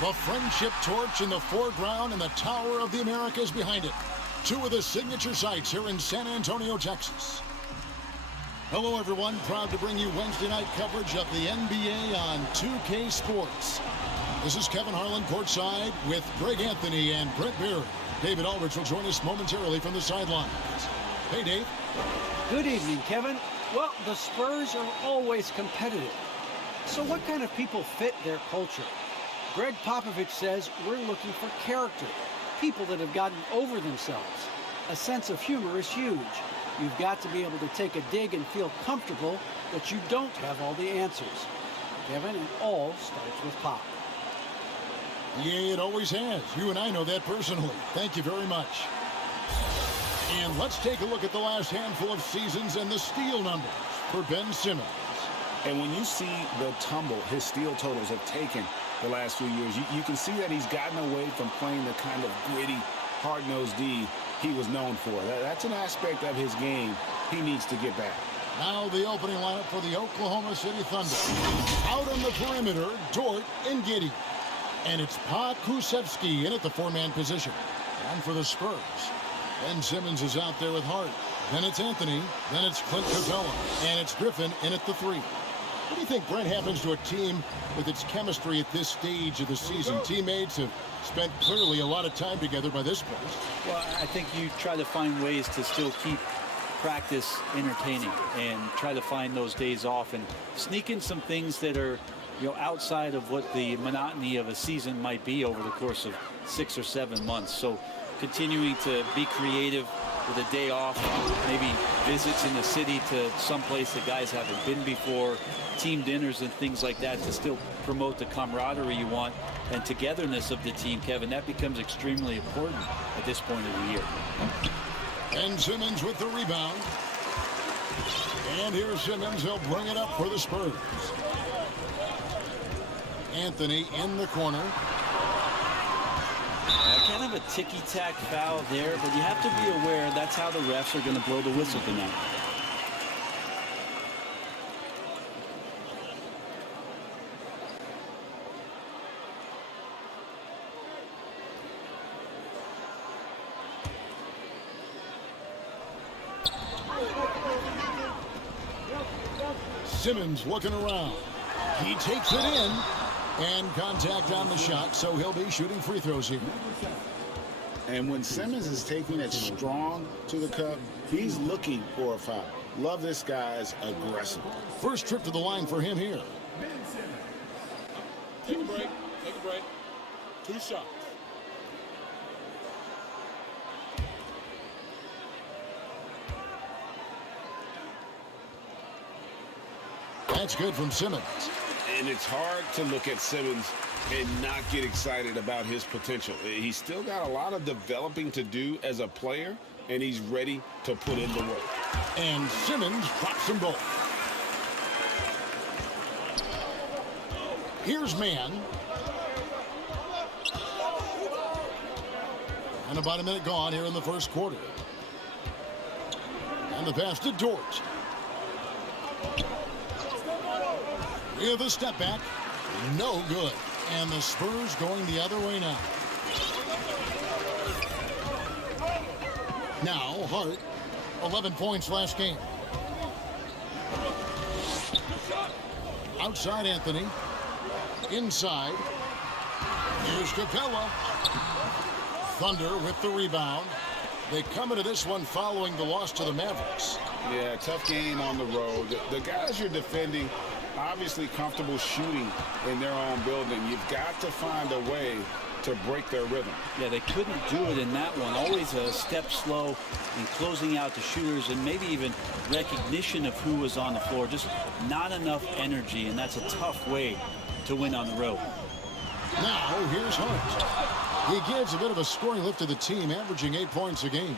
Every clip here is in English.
The friendship torch in the foreground and the Tower of the Americas behind it. Two of the signature sites here in San Antonio, Texas. Hello, everyone. Proud to bring you Wednesday night coverage of the NBA on 2K Sports. This is Kevin Harlan courtside with Greg Anthony and Brent Beard. David Aldridge will join us momentarily from the sidelines. Hey, Dave. Good evening, Kevin. Well, the Spurs are always competitive. So what kind of people fit their culture? Greg Popovich says we're looking for character, people that have gotten over themselves. A sense of humor is huge. You've got to be able to take a dig and feel comfortable that you don't have all the answers. Kevin, it all starts with Pop. Yeah, it always has. You and I know that personally. Thank you very much. And let's take a look at the last handful of seasons and the steal numbers for Ben Simmons. And when you see the tumble his steal totals have taken the last few years, you can see that he's gotten away from playing the kind of gritty, hard-nosed D he was known for. That's an aspect of his game he needs to get back. Now the opening lineup for the Oklahoma City Thunder. Out on the perimeter, Dort and Giddey. And it's Pokusevski in at the four-man position. And for the Spurs, Ben Simmons is out there with Hart. Then it's Anthony. Then it's Clint Capella. And it's Griffin in at the three. What do you think, Brent, happens to a team with its chemistry at this stage of the season? Teammates have spent clearly a lot of time together by this point. Well, I think you try to find ways to still keep practice entertaining and try to find those days off and sneak in some things that are, outside of what the monotony of a season might be over the course of 6 or 7 months. So continuing to be creative with a day off, maybe visits in the city to someplace that guys haven't been before, team dinners and things like that to still promote the camaraderie you want and togetherness of the team, Kevin. That becomes extremely important at this point of the year. And Simmons with the rebound. And here's Simmons. He'll bring it up for the Spurs. Anthony in the corner. Kind of a ticky-tack foul there, but you have to be aware that's how the refs are going to blow the whistle tonight. Simmons looking around. He takes it in. And contact on the shot, so he'll be shooting free throws here. And when Simmons is taking it strong to the cup, he's looking for a foul. Love this guy's aggressive. First trip to the line for him here. Take a break. Take a break. 2 shots. That's good from Simmons. And it's hard to look at Simmons and not get excited about his potential. He's still got a lot of developing to do as a player, and he's ready to put in the work. And Simmons drops them both. Here's Mann. And about a minute gone here in the first quarter. And the pass to Dort. With a step back, no good. And the Spurs going the other way now. Now, Hart, 11 points last game. Outside Anthony. Inside. Here's Capella. Thunder with the rebound. They come into this one following the loss to the Mavericks. Yeah, tough game on the road. The guys you're defending, obviously comfortable shooting in their own building. You've got to find a way to break their rhythm. Yeah, they couldn't do it in that one. Always a step slow in closing out the shooters and maybe even recognition of who was on the floor. Just not enough energy, and that's a tough way to win on the road. Now, here's Hart. He gives a bit of a scoring lift to the team, averaging 8 points a game.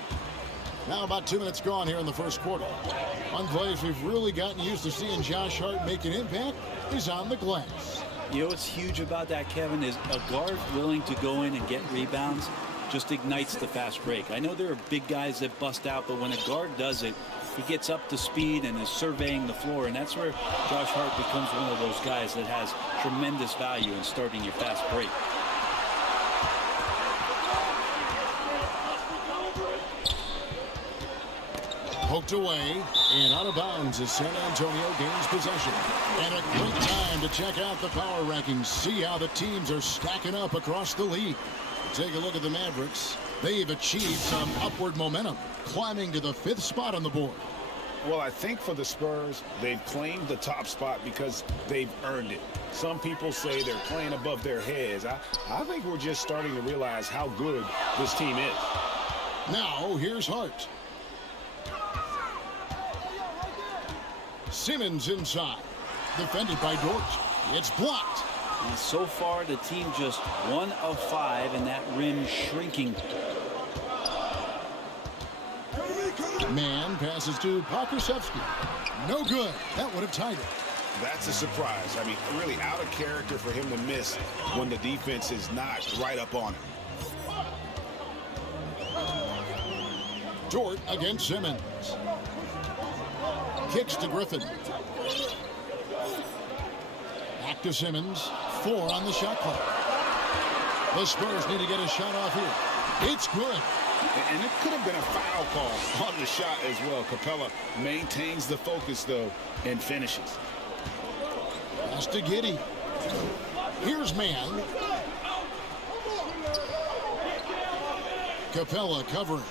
Now about 2 minutes gone here in the first quarter. One place we've really gotten used to seeing Josh Hart make an impact is on the glass. You know what's huge about that, Kevin, is a guard willing to go in and get rebounds just ignites the fast break. I know there are big guys that bust out, but when a guard does it, he gets up to speed and is surveying the floor, and that's where Josh Hart becomes one of those guys that has tremendous value in starting your fast break. Poked away and out of bounds as San Antonio gains possession. And a great time to check out the power rankings. See how the teams are stacking up across the league. Take a look at the Mavericks. They've achieved some upward momentum, climbing to the 5th spot on the board. Well, I think for the Spurs, they've claimed the top spot because they've earned it. Some people say they're playing above their heads. I think we're just starting to realize how good this team is. Now, here's Hart. Simmons inside. Defended by Dort. It's blocked. And so far, the team just 1 of 5, and that rim shrinking. Man passes to Pokusevski. No good. That would have tied it. That's a surprise. I mean, really out of character for him to miss when the defense is not right up on him. Dort against Simmons. Kicks to Griffin. Back to Simmons. 4 on the shot clock. The Spurs need to get a shot off here. It's good. And it could have been a foul call on the shot as well. Capella maintains the focus, though, and finishes. Pass to Giddey. Here's Man. Capella covering.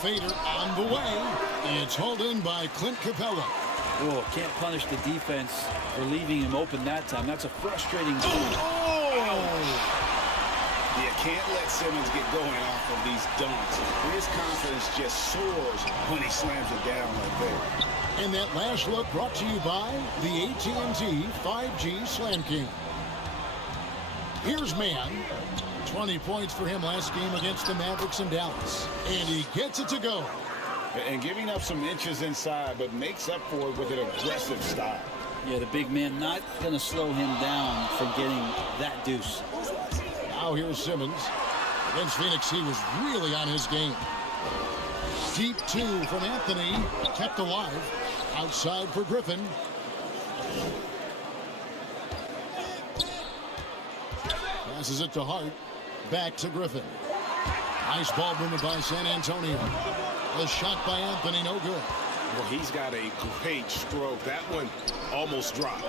Fader on the way. It's hauled in by Clint Capella. Oh, can't punish the defense for leaving him open that time. That's a frustrating goal. Oh! You can't let Simmons get going off of these dunks. His confidence just soars when he slams it down like that. And that last look brought to you by the AT&T 5G Slam King. Here's Man. 20 points for him last game against the Mavericks in Dallas. And he gets it to go. And giving up some inches inside, but makes up for it with an aggressive style. Yeah, the big man not going to slow him down from getting that deuce. Now here's Simmons. Against Phoenix, he was really on his game. Deep 2 from Anthony. Kept alive. Outside for Griffin. Passes it to Hart. Back to Griffin. Nice ball movement by San Antonio. The shot by Anthony, no good. Well, he's got a great stroke. That one almost dropped.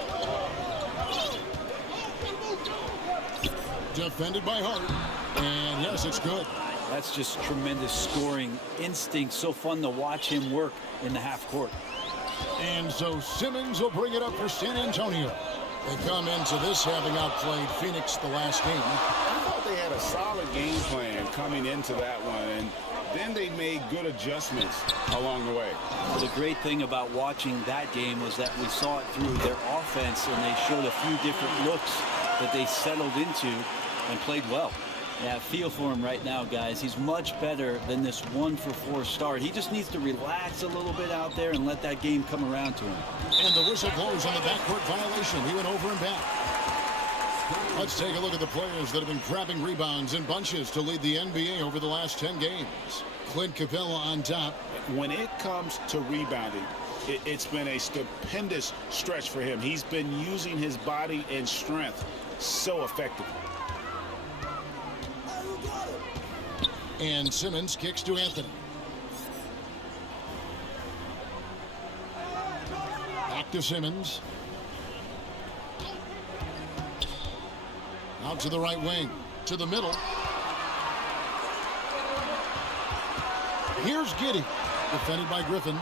Defended by Hart. And yes, it's good. That's just tremendous scoring instinct. So fun to watch him work in the half court. And so Simmons will bring it up for San Antonio. They come into this having outplayed Phoenix the last game. I thought they had a solid game plan coming into that one, and then they made good adjustments along the way. The great thing about watching that game was that we saw it through their offense, and they showed a few different looks that they settled into and played well. Yeah, feel for him right now, guys. He's much better than this 1-for-4 start. He just needs to relax a little bit out there and let that game come around to him. And the whistle blows on the backcourt violation. He went over and back. Let's take a look at the players that have been grabbing rebounds in bunches to lead the NBA over the last 10 games. Clint Capella on top. When it comes to rebounding, it's been a stupendous stretch for him. He's been using his body and strength so effectively. And Simmons kicks to Anthony. Back to Simmons. Out to the right wing. To the middle. Here's Giddey. Defended by Griffin.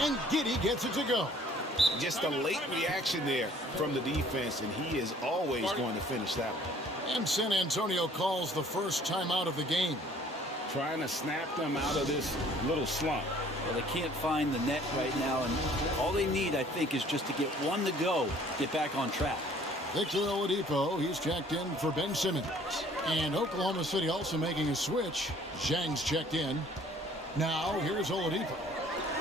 And Giddey gets it to go. Just a late reaction there from the defense, and he is always going to finish that one. And San Antonio calls the first timeout of the game. Trying to snap them out of this little slump. Well, they can't find the net right now, and all they need, I think, is just to get one to go, get back on track. Victor Oladipo, he's checked in for Ben Simmons. And Oklahoma City also making a switch. Zhang's checked in. Now, here's Oladipo.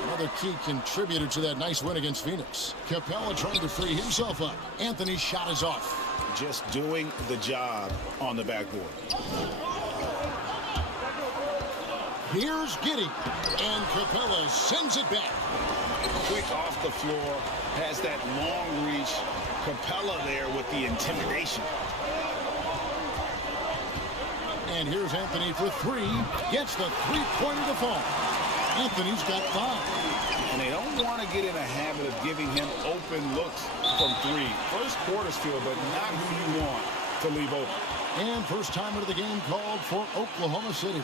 Another key contributor to that nice win against Phoenix. Capella trying to free himself up. Anthony's shot is off. Just doing the job on the backboard. Here's Giddey. And Capella sends it back. Quick off the floor. Has that long reach. Capella there with the intimidation. And here's Anthony for three. Gets the three-pointer to fall. Anthony's got 5. And they don't want to get in a habit of giving him open looks from 3. First quarter's field, but not who you want to leave open. And first timer of the game called for Oklahoma City.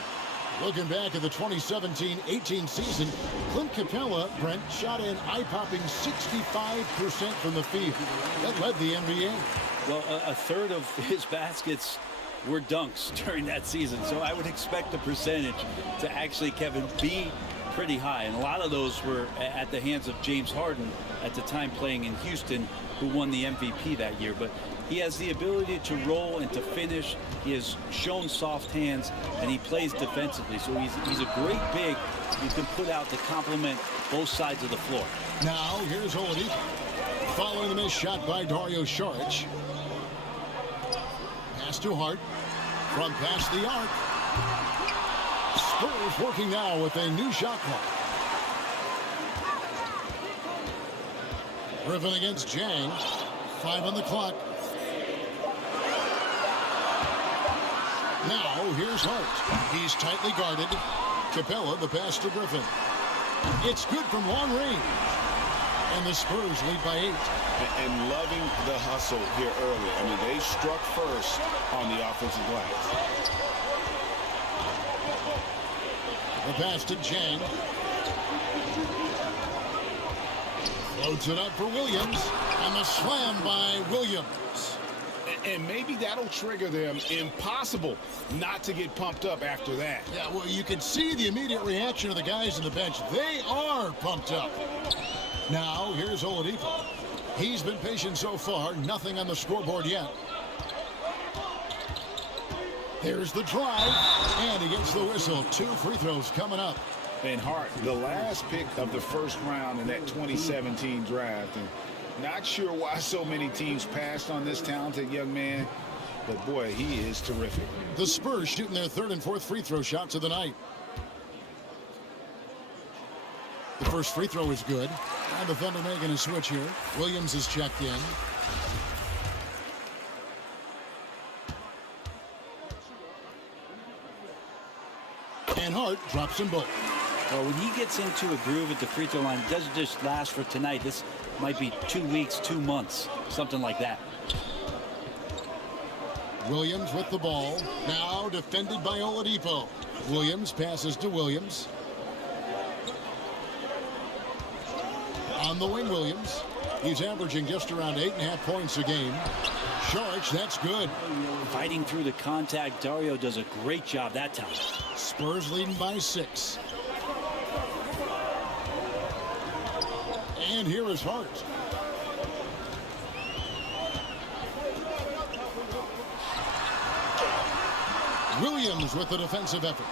Looking back at the 2017-18 season, Clint Capella, Brent, shot an eye-popping 65% from the field. That led the NBA. Well, a third of his baskets were dunks during that season, so I would expect the percentage to actually, Kevin, be pretty high. And a lot of those were at the hands of James Harden at the time playing in Houston, who won the MVP that year. But he has the ability to roll and to finish. He has shown soft hands, and he plays defensively. So he's a great big you can put out to complement both sides of the floor. Now, here's Oladipo. Following the missed shot by Dario Saric. Pass to Hart. From past the arc. Spurs working now with a new shot clock. Griffin against Jang. 5 on the clock. Now, here's Hart. He's tightly guarded. Capella, the pass to Griffin. It's good from long range. And the Spurs lead by 8. And loving the hustle here early. I mean, they struck first on the offensive glass. The pass to Jang. Floats it up for Williams. And the slam by Williams. And maybe that'll trigger them. Impossible not to get pumped up after that. Yeah, well, you can see the immediate reaction of the guys on the bench. They are pumped up. Now, here's Oladipo. He's been patient so far. Nothing on the scoreboard yet. Here's the drive. And he gets the whistle. 2 free throws coming up. And Hart, the last pick of the first round in that 2017 draft. And not sure why so many teams passed on this talented young man. But, boy, he is terrific. The Spurs shooting their 3rd and 4th free throw shots of the night. The first free throw is good. And the Thunder making a switch here. Williams is checked in. And Hart drops them both. Well, when he gets into a groove at the free throw line, it doesn't just last for tonight. This might be 2 weeks, 2 months, something like that. Williams with the ball. Now defended by Oladipo. Williams passes to Williams. On the wing, Williams. He's averaging just around 8.5 points a game. Saric, that's good. Fighting through the contact, Dario does a great job that time. Spurs leading by 6. And here is Hart. Williams with the defensive effort.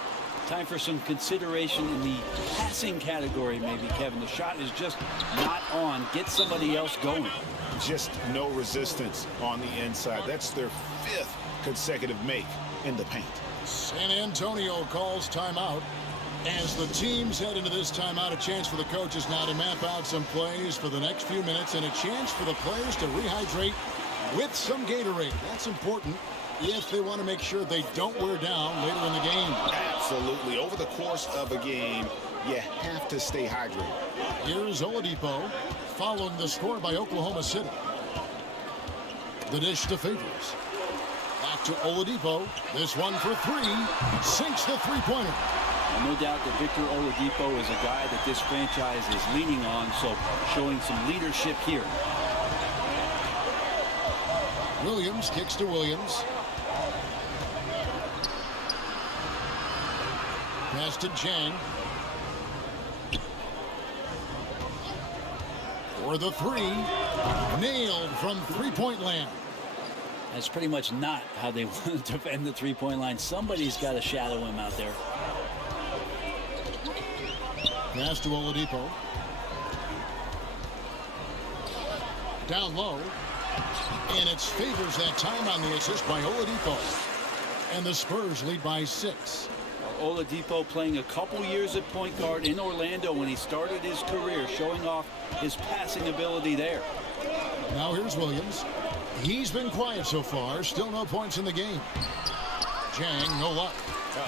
Time for some consideration in the passing category, maybe, Kevin. The shot is just not on. Get somebody else going. Just no resistance on the inside. That's their 5th consecutive make in the paint. San Antonio calls timeout. As the teams head into this timeout, a chance for the coaches now to map out some plays for the next few minutes and a chance for the players to rehydrate with some Gatorade. That's important if they want to make sure they don't wear down later in the game. Absolutely. Over the course of a game, you have to stay hydrated. Here's Oladipo following the score by Oklahoma City. The dish to Favors. Back to Oladipo. This one for 3. Sinks the three-pointer. No doubt that Victor Oladipo is a guy that this franchise is leaning on, so showing some leadership here. Williams kicks to Williams. Pass to Jang. For the 3. Nailed from three-point land. That's pretty much not how they want to defend the three-point line. Somebody's got to shadow him out there. Pass to Oladipo. Down low. And it's Favors that time on the assist by Oladipo. And the Spurs lead by 6. Oladipo playing a couple years at point guard in Orlando when he started his career, showing off his passing ability there. Now here's Williams. He's been quiet so far. Still no points in the game. Jang, no luck.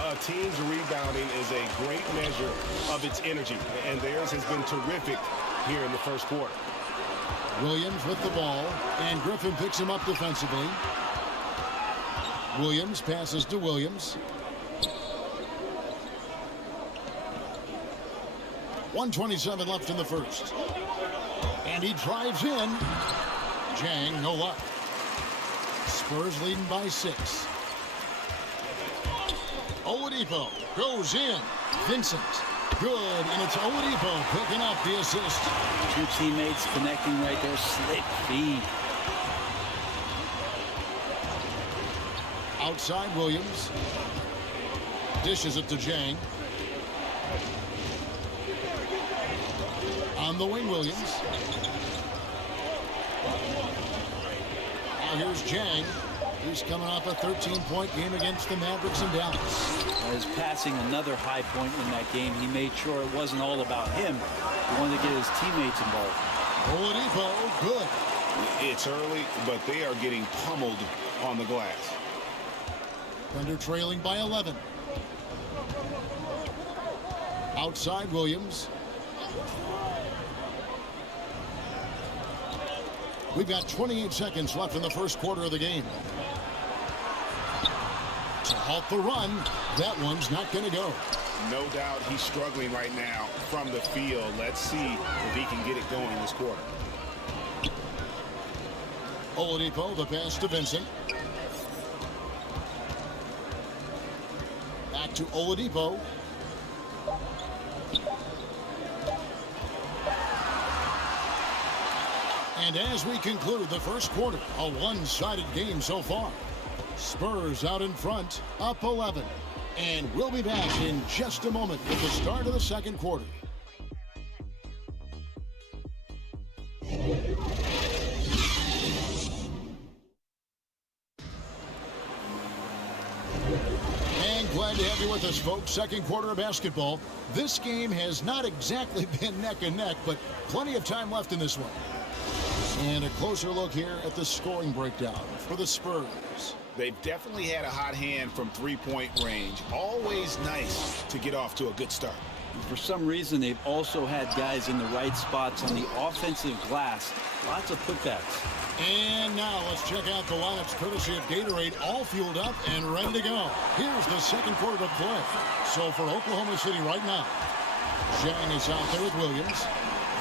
A team's rebounding is a great measure of its energy, and theirs has been terrific here in the first quarter. Williams with the ball, and Griffin picks him up defensively. Williams passes to Williams. 1:27 left in the first. And he drives in. Jang, no luck. Spurs leading by 6. Oladipo goes in. Vincent, good, and it's Oladipo picking up the assist. Two teammates connecting right there. Slick feed. Outside Williams. Dishes it to Jang. On the wing, Williams. Now here's Jang. He's coming off a 13-point game against the Mavericks in Dallas. Is passing another high point in that game. He made sure it wasn't all about him. He wanted to get his teammates involved. Oladipo, good. It's early, but they are getting pummeled on the glass. Thunder trailing by 11. Outside Williams. We've got 28 seconds left in the first quarter of the game. To halt the run, that one's not going to go. No doubt he's struggling right now from the field. Let's see if he can get it going this quarter. Oladipo, the pass to Vincent. Back to Oladipo. And as we conclude the first quarter, a one-sided game so far. Spurs out in front, up 11. And we'll be back in just a moment with the start of the second quarter. And glad to have you with us, folks. Second quarter of basketball. This game has not exactly been neck and neck, but plenty of time left in this one. And a closer look here at the scoring breakdown for the Spurs. They've definitely had a hot hand from three-point range. Always nice to get off to a good start. For some reason, they've also had guys in the right spots on the offensive glass. Lots of putbacks. And now let's check out the lineups courtesy of Gatorade, all fueled up and ready to go. Here's the second quarter of play. So for Oklahoma City right now, Jang is out there with Williams.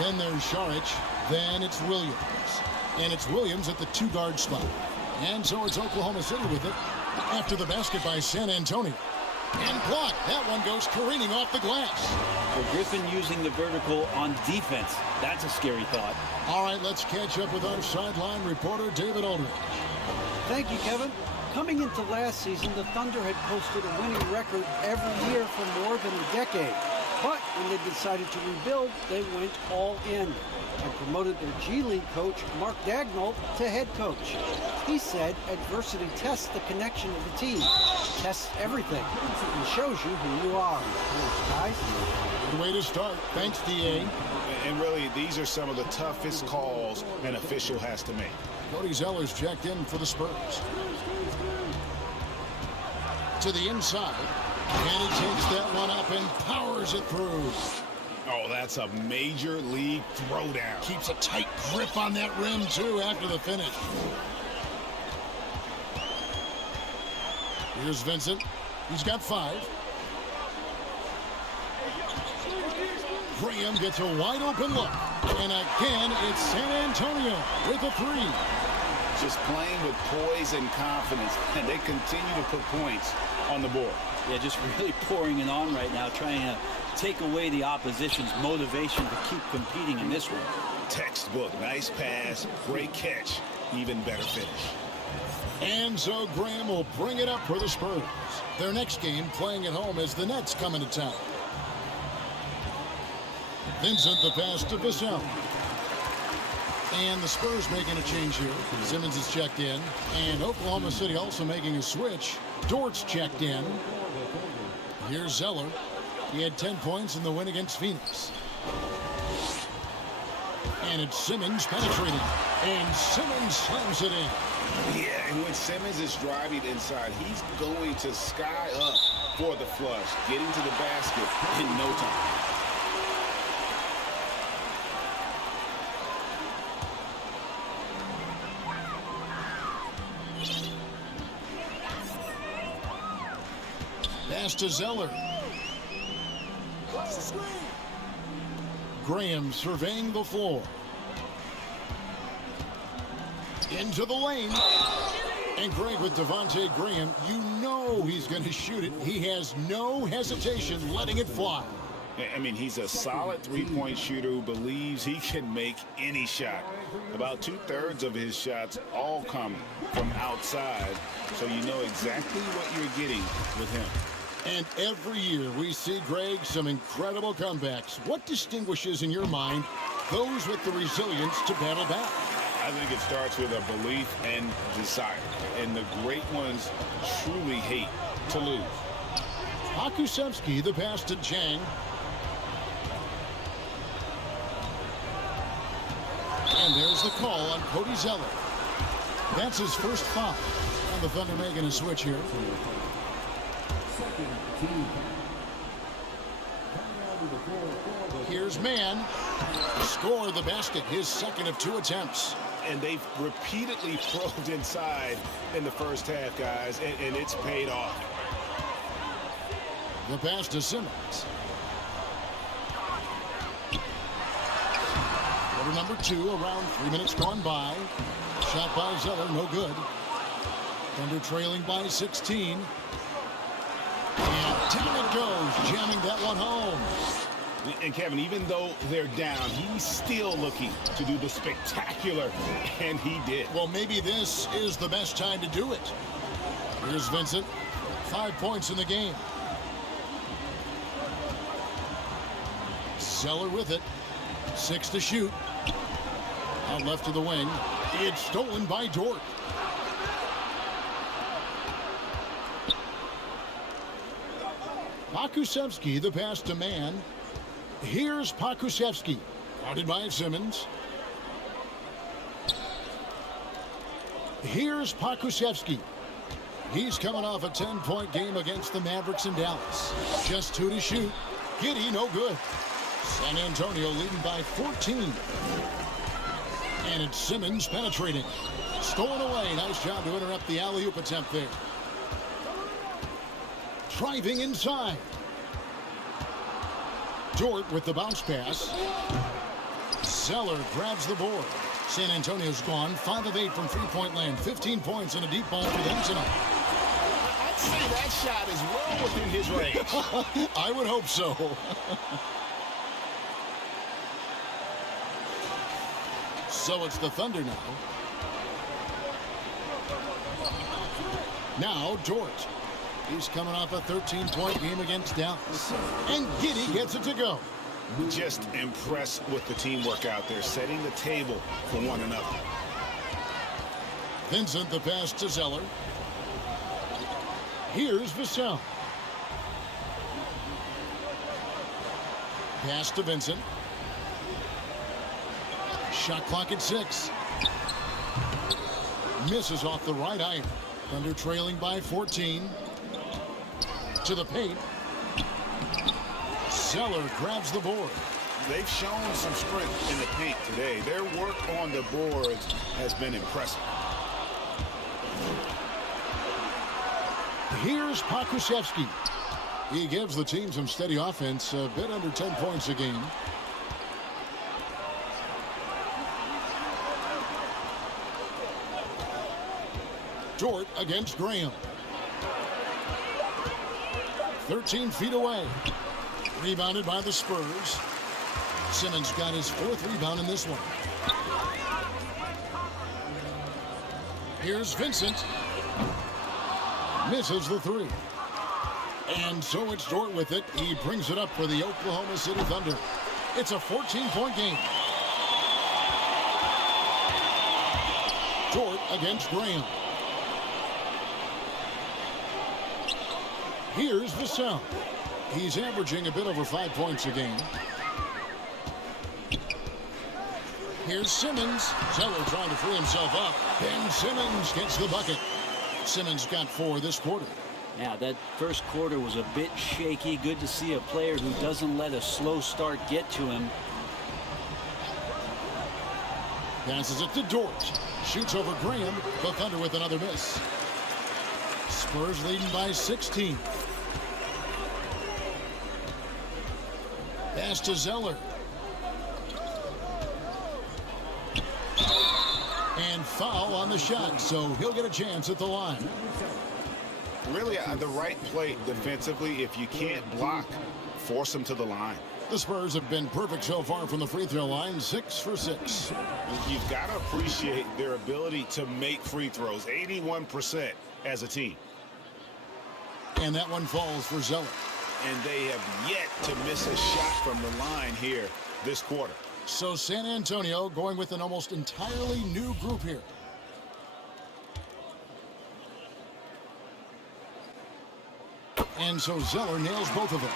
Then there's Šarić. Then it's Williams. And it's Williams at the two-guard spot. And so it's Oklahoma City with it after the basket by San Antonio. And blocked. That one goes careening off the glass. So Griffin using the vertical on defense. That's a scary thought. All right, let's catch up with our sideline reporter, David Aldridge. Thank you, Kevin. Coming into last season, the Thunder had posted a winning record every year for more than a decade. But when they decided to rebuild, they went all in and promoted their G League coach, Mark Dagnall, to head coach. He said adversity tests the connection of the team, tests everything, and shows you who you are. Thanks, guys. Good way to start. Thanks, D.A. And really, these are some of the toughest calls an official has to make. Cody Zeller's checked in for the Spurs. To the inside. And he takes that one up and powers it through. Oh, that's a major league throwdown. Keeps a tight grip on that rim, too, after the finish. Here's Vincent. He's got 5. Graham gets a wide-open look. And again, it's San Antonio with a 3. Just playing with poise and confidence, and they continue to put points on the board. Yeah, just really pouring it on right now, trying to take away the opposition's motivation to keep competing in this one. Textbook, nice pass, great catch, even better finish. And so Graham will bring it up for the Spurs. Their next game playing at home as the Nets come into town. Vincent the pass to Vassell. And the Spurs making a change here. Simmons is checked in. And Oklahoma City also making a switch. Dort's checked in. Here's Zeller. He had 10 points in the win against Phoenix. And it's Simmons penetrating. And Simmons slams it in. Yeah, and when Simmons is driving inside, he's going to sky up for the flush, getting to the basket in no time. Pass to Zeller. Graham surveying the floor. Into the lane. And Greg with Devontae Graham, you know he's going to shoot it. He has no hesitation letting it fly. I mean, he's a solid three-point shooter who believes he can make any shot. About 2/3 of his shots all come from outside, so you know exactly what you're getting with him. And every year we see, Greg, some incredible comebacks. What distinguishes, in your mind, those with the resilience to battle back? I think it starts with a belief and desire, and the great ones truly hate to lose. Pakusevsky, the pass to Chang. And there's the call on Cody Zeller. That's his first foul. And the Thunder making a switch here. Here's Mann. Score the basket, his second of 2 attempts. And they've repeatedly probed inside in the first half, guys, and it's paid off. The pass to Simmons. Quarter number 2, around 3 minutes gone by. Shot by Zeller, no good. Thunder trailing by 16. And down it goes, jamming that one home. And Kevin, even though they're down, he's still looking to do the spectacular, and he did. Well, maybe this is the best time to do it. Here's Vincent, 5 points in the game. Zeller with it, 6 to shoot. Out left to the wing, it's stolen by Dort. Pakusevsky, the pass to Mann. Here's Pakusevsky, guarded by Simmons. Here's Pakusevsky. He's coming off a 10-point game against the Mavericks in Dallas. Just 2 to shoot. Giddey, no good. San Antonio leading by 14. And it's Simmons penetrating. Stolen away. Nice job to interrupt the alley-oop attempt there. Driving inside. Dort with the bounce pass. Zeller grabs the board. San Antonio's gone 5 of 8 from three-point land. 15 points and a deep ball for them tonight. I'd say that shot is well within his range. I would hope so. So it's the Thunder now. Now Dort. He's coming off a 13-point game against Dallas. And Giddey gets it to go. Just impressed with the teamwork out there, setting the table for one another. Vincent, the pass to Zeller. Here's Vassell. Pass to Vincent. Shot clock at 6. Misses off the right iron. Thunder trailing by 14. To the paint. Zeller grabs the board. They've shown some strength in the paint today. Their work on the boards has been impressive. Here's Pakusevsky. He gives the team some steady offense, a bit under 10 points a game. Dort against Graham. 13 feet away. Rebounded by the Spurs. Simmons got his 4th rebound in this one. Here's Vincent. Misses the 3. And so it's Dort with it. He brings it up for the Oklahoma City Thunder. It's a 14-point game. Dort against Graham. Here's Vassell. He's averaging a bit over 5 points a game. Here's Simmons. Zeller trying to free himself up. And Simmons gets the bucket. Simmons got 4 this quarter. Yeah, that first quarter was a bit shaky. Good to see a player who doesn't let a slow start get to him. Passes it to Dort. Shoots over Graham. The Thunder with another miss. Spurs leading by 16. Pass to Zeller. And foul on the shot, so he'll get a chance at the line. Really, the right play defensively. If you can't block, force him to the line. The Spurs have been perfect so far from the free throw line, 6 for 6. You've got to appreciate their ability to make free throws, 81% as a team. And that one falls for Zeller. And they have yet to miss a shot from the line here this quarter. So San Antonio going with an almost entirely new group here. And so Zeller nails both of them.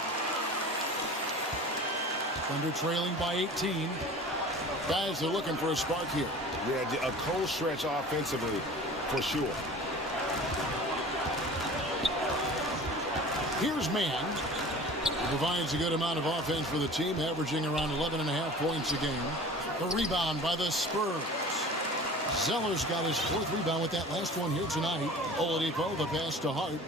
Thunder trailing by 18. Guys, they're looking for a spark here. Yeah, a cold stretch offensively for sure. Here's Mann. He provides a good amount of offense for the team, averaging around 11.5 points a game. The rebound by the Spurs. Zeller's got his 4th rebound with that last one here tonight. Oladipo, the pass to Hart.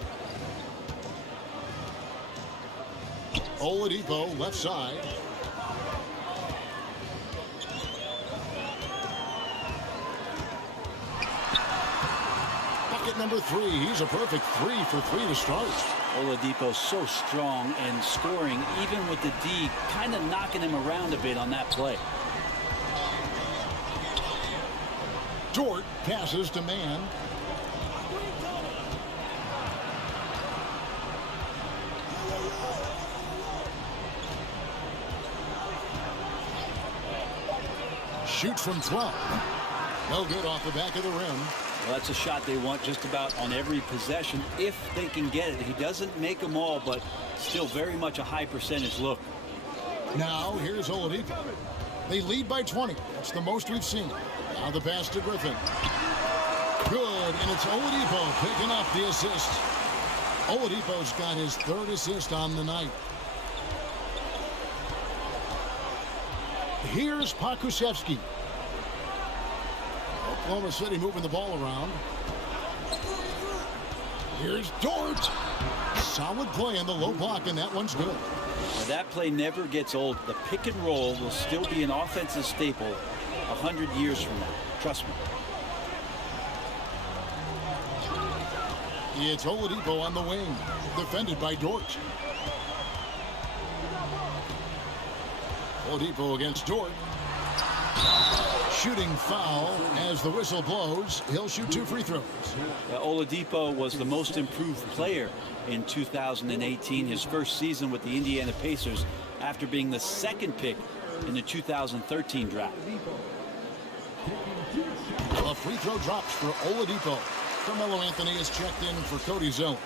Oladipo, left side. Bucket number 3. He's a perfect 3 for 3 to start. Oladipo so strong and scoring, even with the D, kind of knocking him around a bit on that play. Dort passes to Mann. Shoots from 12. No good off the back of the rim. Well, that's a shot they want just about on every possession if they can get it. He doesn't make them all, but still very much a high percentage look. Now here's Oladipo. They lead by 20. That's the most we've seen. Now the pass to Griffin. Good, and it's Oladipo picking up the assist. Oladipo's got his 3rd assist on the night. Here's Pokusevski. Oklahoma City moving the ball around. Here's Dort. Solid play in the low block, and that one's good. Now, that play never gets old. The pick and roll will still be an offensive staple 100 years from now. Trust me. It's Oladipo on the wing, defended by Dort. Oladipo against Dort. Shooting foul as the whistle blows. He'll shoot 2 free throws. Oladipo was the most improved player in 2018, his first season with the Indiana Pacers after being the 2nd pick in the 2013 draft. A free throw drops for Oladipo. Carmelo Anthony is checked in for Cody Zeller.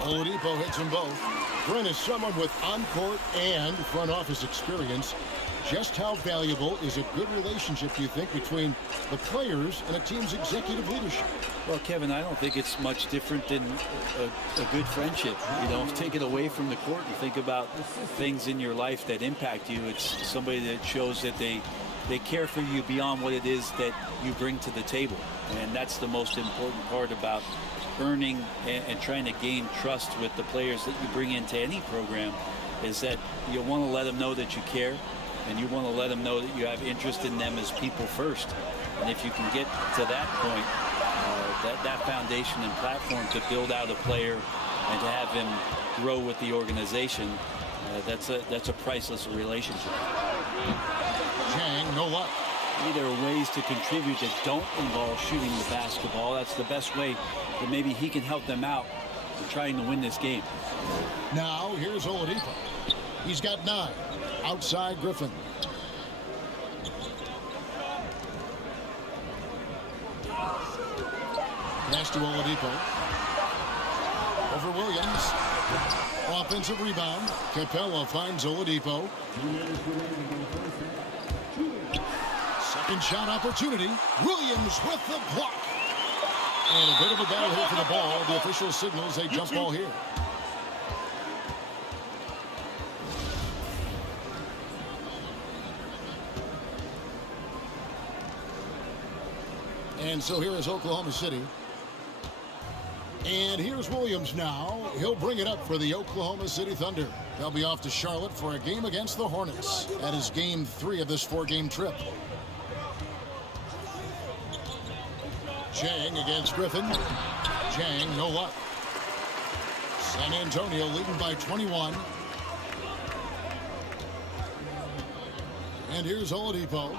Oladipo hits them both. Brent is someone with on-court and front office experience. Just how valuable is a good relationship, do you think, between the players and a team's executive leadership? Well, Kevin, I don't think it's much different than a good friendship. You know, take it away from the court and think about things in your life that impact you. It's somebody that shows that they care for you beyond what it is that you bring to the table. And that's the most important part about earning and trying to gain trust with the players that you bring into any program, is that you want to let them know that you care, and you want to let them know that you have interest in them as people first. And if you can get to that point, that foundation and platform to build out a player and to have him grow with the organization, that's a priceless relationship. Chang, no luck. There are ways to contribute that don't involve shooting the basketball. That's the best way that maybe he can help them out in trying to win this game. Now here's Oladipo. He's got 9. Outside Griffin. Pass to Oladipo. over Williams. Offensive rebound. Capella finds Oladipo. Second shot opportunity. Williams with the block. And a bit of a battle here for the ball. The official signals a jump ball here. And so here is Oklahoma City. And here's Williams now. He'll bring it up for the Oklahoma City Thunder. They'll be off to Charlotte for a game against the Hornets. That is game 3 of this 4-game trip. Chang against Griffin. Chang, no luck. San Antonio leading by 21. And here's Oladipo.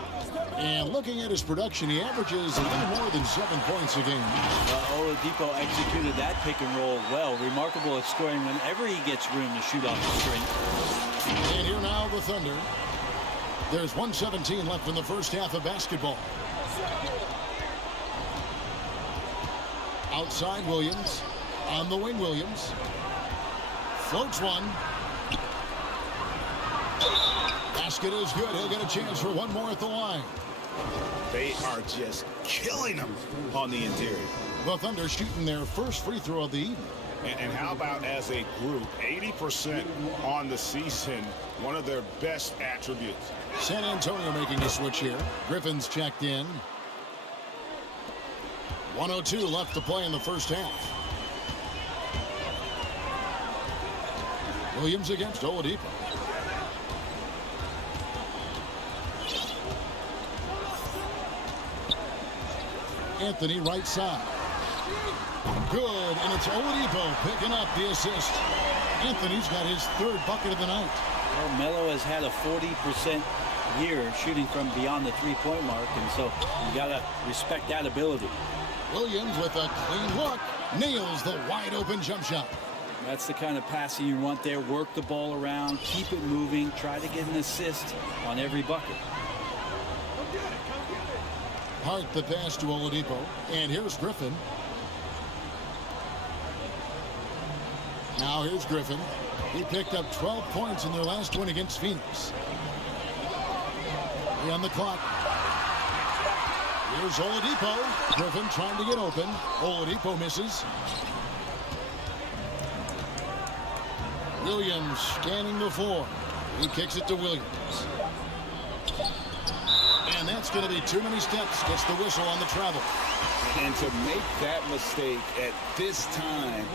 And looking at his production, he averages a little more than 7 points a game. Oladipo executed that pick and roll well. Remarkable at scoring whenever he gets room to shoot off the string. And here now the Thunder. There's 1:17 left in the first half of basketball. Outside Williams. On the wing Williams. Floats one. Basket is good. He'll get a chance for one more at the line. They are just killing them on the interior. The Thunder shooting their first free throw of the evening. And how about as a group, 80% on the season, one of their best attributes. San Antonio making a switch here. Griffin's checked in. 1:02 left to play in the first half. Williams against Oladipo. Anthony right side. Good, and it's Oladipo picking up the assist. Anthony's got his 3rd bucket of the night. Well, Melo has had a 40% year shooting from beyond the three-point mark, and so you got to respect that ability. Williams with a clean look. Nails the wide-open jump shot. That's the kind of passing you want there. Work the ball around, keep it moving, try to get an assist on every bucket. Hart the pass to Oladipo. And here's Griffin. Now here's Griffin. He picked up 12 points in their last win against Phoenix. On the clock. Here's Oladipo. Griffin trying to get open. Oladipo misses. Williams scanning the floor. He kicks it to Williams. And that's going to be too many steps. Gets the whistle on the travel. And to make that mistake at this time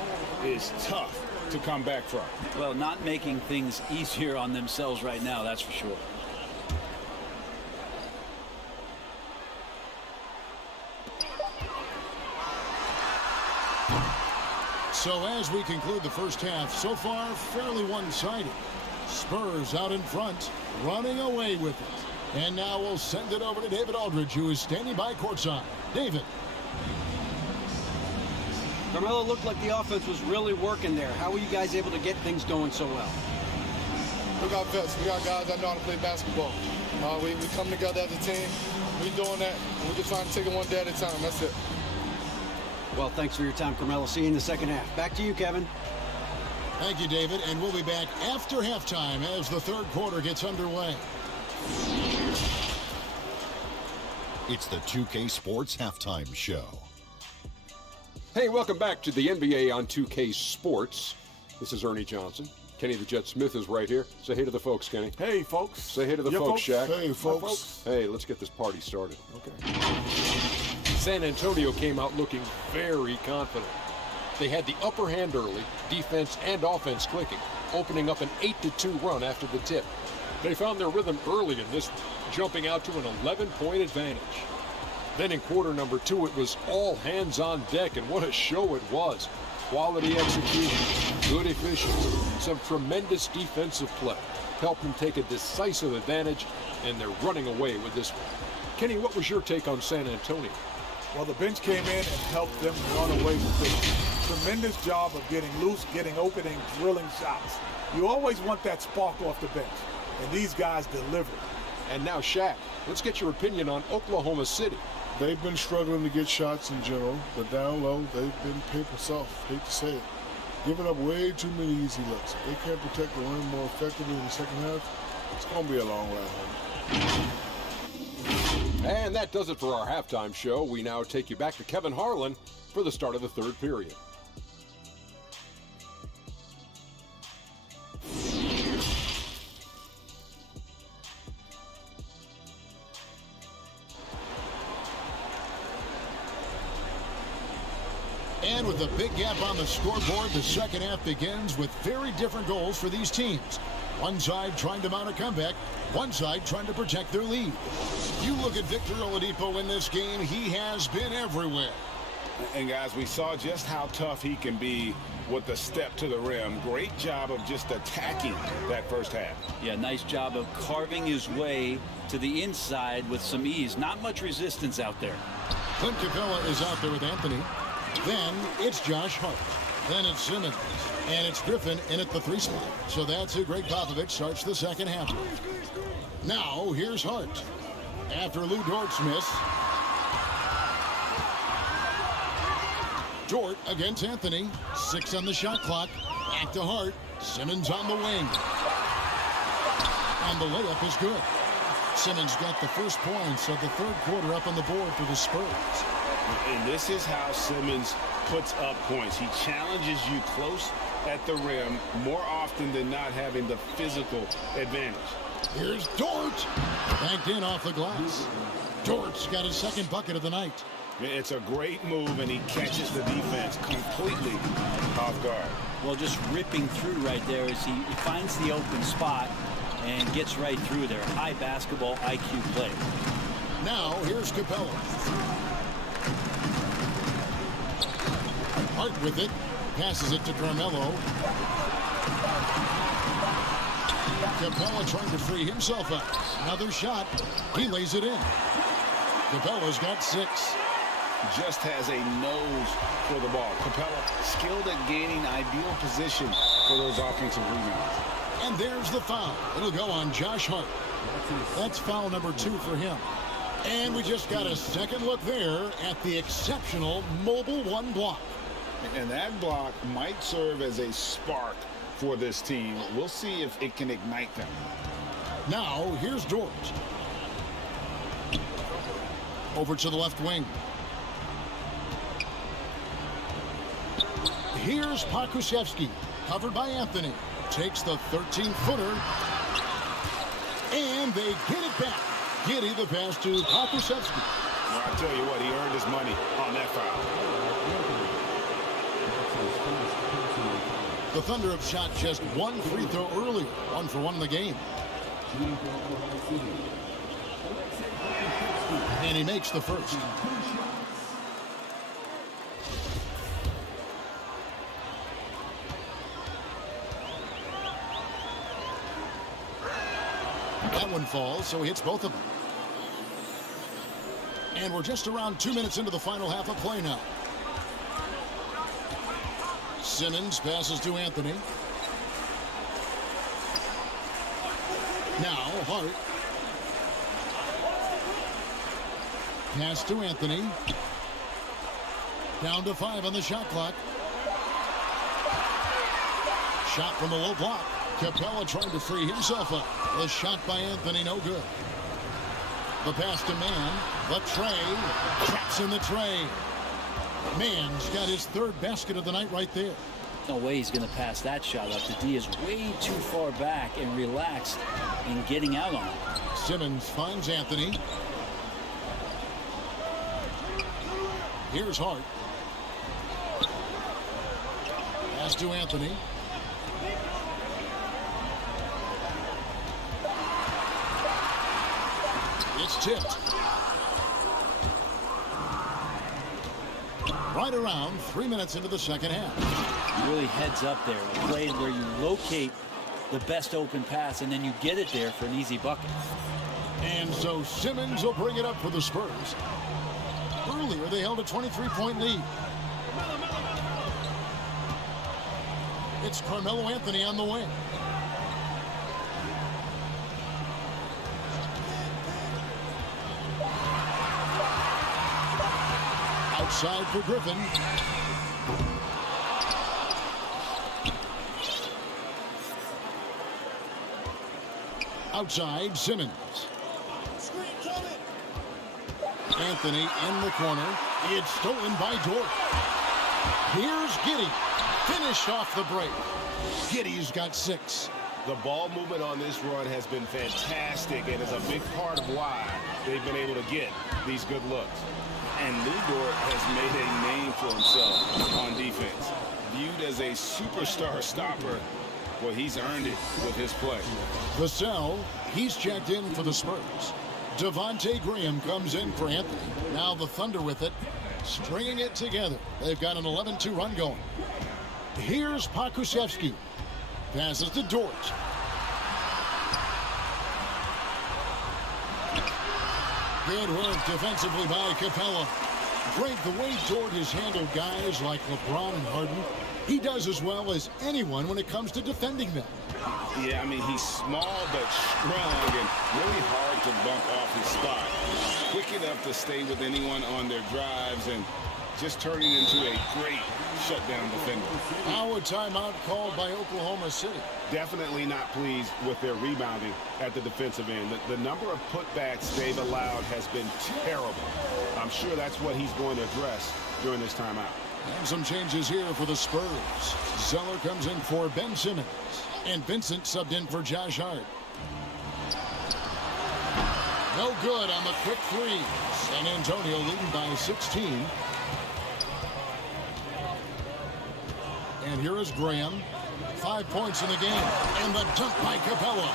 is tough to come back from. Well, not making things easier on themselves right now, that's for sure. So as we conclude the first half, so far fairly one-sided. Spurs out in front, running away with it. And now we'll send it over to David Aldridge, who is standing by courtside. David. Carmelo, looked like the offense was really working there. How were you guys able to get things going so well? We got vets. We got guys that know how to play basketball. We come together as a team. We're doing that. We're just trying to take it one day at a time. That's it. Well, thanks for your time, Carmelo. See you in the second half. Back to you, Kevin. Thank you, David. And we'll be back after halftime as the third quarter gets underway. It's the 2K Sports Halftime Show. Hey, welcome back to the NBA on 2K Sports. This is Ernie Johnson. Kenny the Jet Smith is right here. Say hey to the folks, Kenny. Hey, folks. Say hey to the folks, Shaq. Hey, folks. Hey, let's get this party started. Okay. San Antonio came out looking very confident. They had the upper hand early, defense and offense clicking, opening up an 8-2 run after the tip. They found their rhythm early in this one, jumping out to an 11-point advantage. Then in quarter number 2, it was all hands on deck, and what a show it was. Quality execution, good efficiency, some tremendous defensive play helped them take a decisive advantage, and they're running away with this one. Kenny, what was your take on San Antonio? Well, the bench came in and helped them run away with this tremendous job of getting loose, getting open, and drilling shots. You always want that spark off the bench, and these guys delivered. And now, Shaq, let's get your opinion on Oklahoma City. They've been struggling to get shots in general, but down low, they've been paper soft. Hate to say it. giving up way too many easy looks. If they can't protect the rim more effectively in the second half, it's going to be a long ride home. And that does it for our halftime show. We now take you back to Kevin Harlan for the start of the third period. And with a big gap on the scoreboard, the second half begins with very different goals for these teams. One side trying to mount a comeback, one side trying to protect their lead. You look at Victor Oladipo in this game, he has been everywhere. And guys, we saw just how tough he can be with the step to the rim. Great job of just attacking that first half. Yeah, nice job of carving his way to the inside with some ease. Not much resistance out there. Clint Capella is out there with Anthony. Then it's Josh Hart. Then it's Simmons. And it's Griffin in at the 3 spot. So that's who Greg Popovich starts the second half. Now here's Hart. After Lou Dort's miss. Dort against Anthony. 6 on the shot clock. Back to Hart. Simmons on the wing. And the layup is good. Simmons got the first points of the third quarter up on the board for the Spurs. And this is how Simmons puts up points. He challenges you close at the rim more often than not, having the physical advantage. Here's Dort. Banked in off the glass. Dort's got his second bucket of the night. It's a great move, and he catches the defense completely off guard. Well, just ripping through right there as he finds the open spot and gets right through there. High basketball IQ play. Now here's Capella. Hart with it. Passes it to Carmelo. Capella trying to free himself up. Another shot. He lays it in. Capella's got 6. Just has a nose for the ball. Capella skilled at gaining ideal position for those offensive rebounds. And there's the foul. It'll go on Josh Hart. That's foul number 2 for him. And we just got a second look there at the exceptional mobile 1 block. And that block might serve as a spark for this team. We'll see if it can ignite them. Now, here's Dort. Over to the left wing. Here's Pokusevski, covered by Anthony. Takes the 13-footer. And they get it back. Giddy the pass to Pokusevski. Well, I tell you what, he earned his money on that foul. The Thunder have shot just 1 free throw earlier. 1 for 1 in the game. And he makes the first. That one falls, so he hits both of them. And we're just around 2 minutes into the final half of play now. Simmons passes to Anthony. Now Hart. Pass to Anthony. Down to 5 on the shot clock. Shot from the low block. Capella trying to free himself up. The shot by Anthony, no good. The pass to Mann. The tray. Traps in the tray. Mann's got his 3rd basket of the night right there. No way he's going to pass that shot up. The D is way too far back and relaxed in getting out on it. Simmons finds Anthony. Here's Hart. Pass to Anthony. It's tipped. Right around 3 minutes into the second half. Really heads up there. A play where you locate the best open pass and then you get it there for an easy bucket. And so Simmons will bring it up for the Spurs. Earlier they held a 23-point lead. It's Carmelo Anthony on the wing. Outside for Griffin. Outside, Simmons. Anthony in the corner. It's stolen by Dort. Here's Giddey. Finished off the break. Giddey's got 6. The ball movement on this run has been fantastic and is a big part of why they've been able to get these good looks. And Lou Dort has made a name for himself on defense. Viewed as a superstar stopper, well, he's earned it with his play. Vassell, he's checked in for the Spurs. Devontae Graham comes in for Anthony. Now the Thunder with it, stringing it together. They've got an 11-2 run going. Here's Pokusevski. Passes to Dort. Good work defensively by Capella. Great the way Dort has handled guys like LeBron and Harden. He does as well as anyone when it comes to defending them. Yeah, I mean, he's small but strong and really hard to bump off his spot. Quick enough to stay with anyone on their drives and just turning into a great shutdown defender. Now a timeout called by Oklahoma City. Definitely not pleased with their rebounding at the defensive end. The number of putbacks they've allowed has been terrible. I'm sure that's what he's going to address during this timeout. And some changes here for the Spurs. Zeller comes in for Ben Simmons. And Vincent subbed in for Josh Hart. No good on the quick three. San Antonio leading by 16. And here is Graham. 5 points in the game. And the dunk by Capella.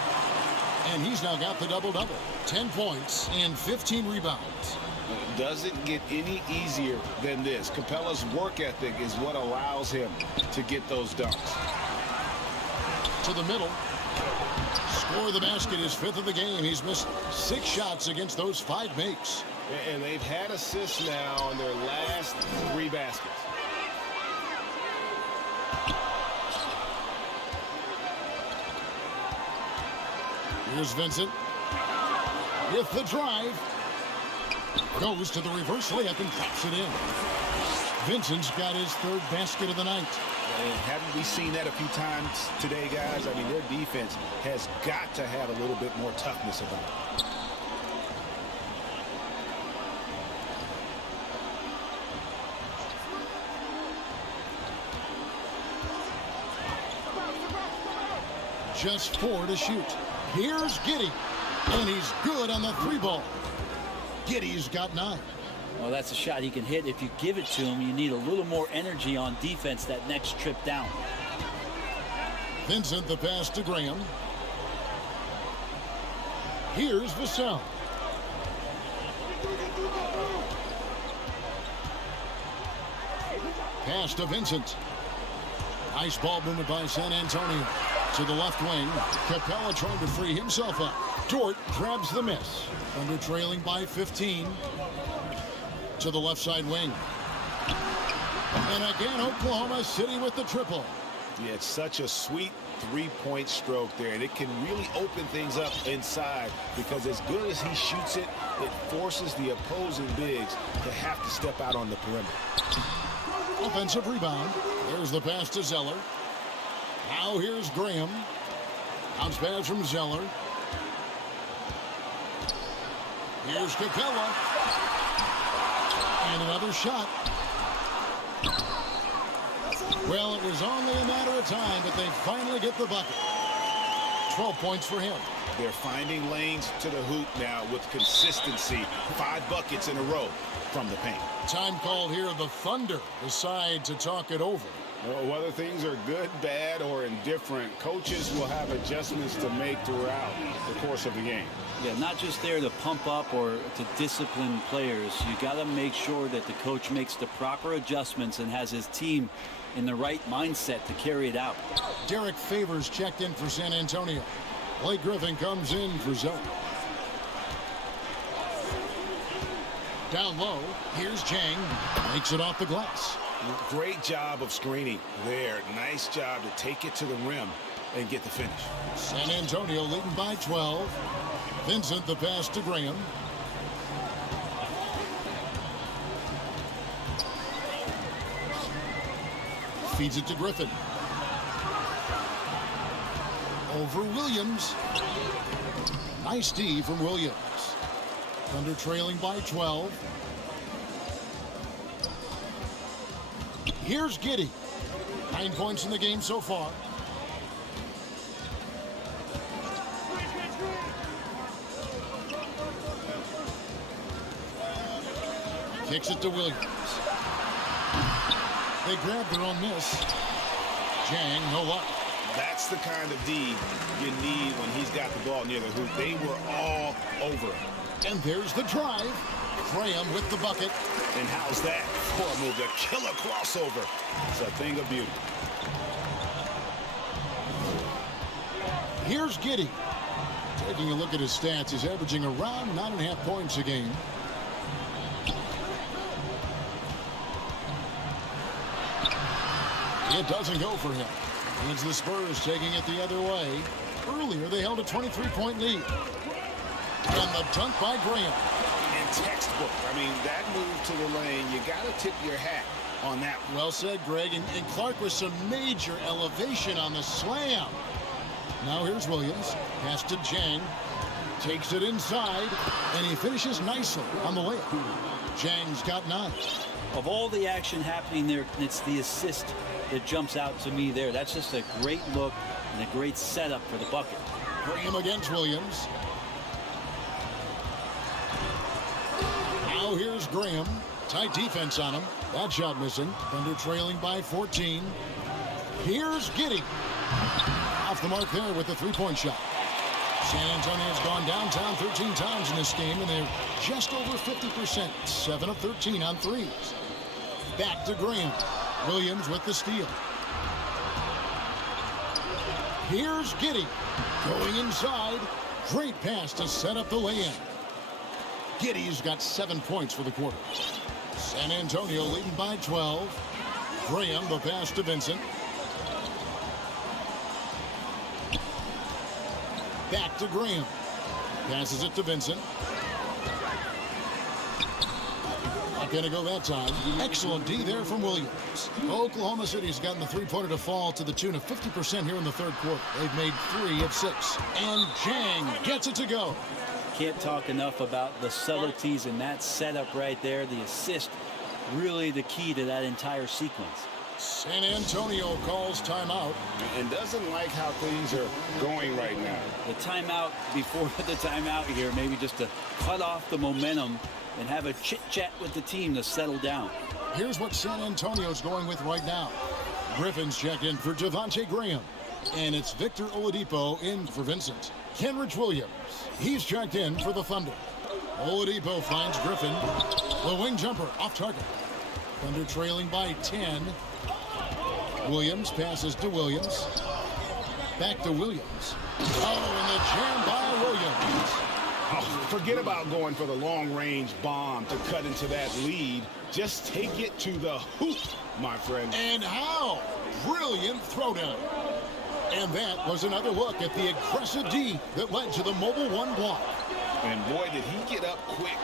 And he's now got the double-double. 10 points and 15 rebounds. Doesn't get any easier than this. Capella's work ethic is what allows him to get those dunks. To the middle. Score the basket, his 5th of the game. He's missed 6 shots against those 5 makes. And they've had assists now on their last 3 baskets. Here's Vincent with the drive. Goes to the reverse layup and drops it in. Vincent's got his 3rd basket of the night. And haven't we seen that a few times today, guys? I mean, their defense has got to have a little bit more toughness about it. Just 4 to shoot. Here's Giddey. And he's good on the 3-ball. Giddey's got 9. Well, that's a shot he can hit. If you give it to him, you need a little more energy on defense that next trip down. Vincent the pass to Graham. Here's Vassell. Pass to Vincent. Nice ball movement by San Antonio. To the left wing. Capella trying to free himself up. Dort grabs the miss. Under trailing by 15. To the left side wing. And again, Oklahoma City with the triple. Yeah, it's such a sweet 3-point stroke there, and it can really open things up inside because as good as he shoots it, it forces the opposing bigs to have to step out on the perimeter. Offensive rebound. There's the pass to Zeller. Now here's Graham. Bounce pass from Zeller. Here's Capella. And another shot. Well, it was only a matter of time, but they finally get the bucket. 12 points for him. They're finding lanes to the hoop now with consistency. 5 buckets in a row from the paint. Time called here. The Thunder decide to talk it over. Well, whether things are good, bad, or indifferent, coaches will have adjustments to make throughout the course of the game. Yeah, not just there to pump up or to discipline players. You got to make sure that the coach makes the proper adjustments and has his team in the right mindset to carry it out. Derek Favors checked in for San Antonio. Blake Griffin comes in for Zeller. Down low, here's Chang. Makes it off the glass. Great job of screening there. Nice job to take it to the rim and get the finish. San Antonio leading by 12. Vincent the pass to Graham. Feeds it to Griffin. Over Williams. Nice D from Williams. Thunder trailing by 12. Here's Giddey. 9 points in the game so far. Kicks it to Williams. They grab their own miss. Jang, no luck. That's the kind of D you need when he's got the ball near the hoop. They were all over him. And there's the drive. Graham with the bucket. And how's that for a move? The killer crossover. It's a thing of beauty. Here's Giddey. Taking a look at his stats, he's averaging around 9.5 points a game. It doesn't go for him. It's the Spurs taking it the other way. Earlier, they held a 23-point lead. And the dunk by Graham. And textbook. I mean, that move to the lane, you got to tip your hat on that. Well said, Greg. And Clark with some major elevation on the slam. Now here's Williams. Pass to Jang. Takes it inside. And he finishes nicely on the layup. Jang's got 9. Of all the action happening there, it's the assist that jumps out to me there. That's just a great look and a great setup for the bucket. Graham against Williams. Now here's Graham. Tight defense on him. That shot missing. Thunder trailing by 14. Here's Giddey. Off the mark there with the three-point shot. San Antonio's gone downtown 13 times in this game, and they're just over 50%. 7 of 13 on threes. Back to Graham. Williams with the steal. Here's Giddey. Going inside. Great pass to set up the lay-in. Giddey's got 7 points for the quarter. San Antonio leading by 12. Graham, the pass to Vincent. Back to Graham. Passes it to Vincent. Not going to go that time. Excellent D there from Williams. Oklahoma City's gotten the three-pointer to fall to the tune of 50% here in the third quarter. They've made 3 of 6. And Jang gets it to go. Can't talk enough about the subtleties in that setup right there. The assist, really the key to that entire sequence. San Antonio calls timeout. And doesn't like how things are going right now. The timeout before the timeout here, maybe just to cut off the momentum and have a chit-chat with the team to settle down. Here's what San Antonio's going with right now. Griffin's checked in for Devontae Graham. And it's Victor Oladipo in for Vincent. Kenrich Williams, he's checked in for the Thunder. Oladipo finds Griffin. The wing jumper off target. Thunder trailing by 10. Williams passes to Williams. Back to Williams. Oh, and the jam by Williams. Oh, forget about going for the long-range bomb to cut into that lead. Just take it to the hoop, my friend. And how? Brilliant throwdown. And that was another look at the aggressive D that led to the mobile one block. And boy, did he get up quick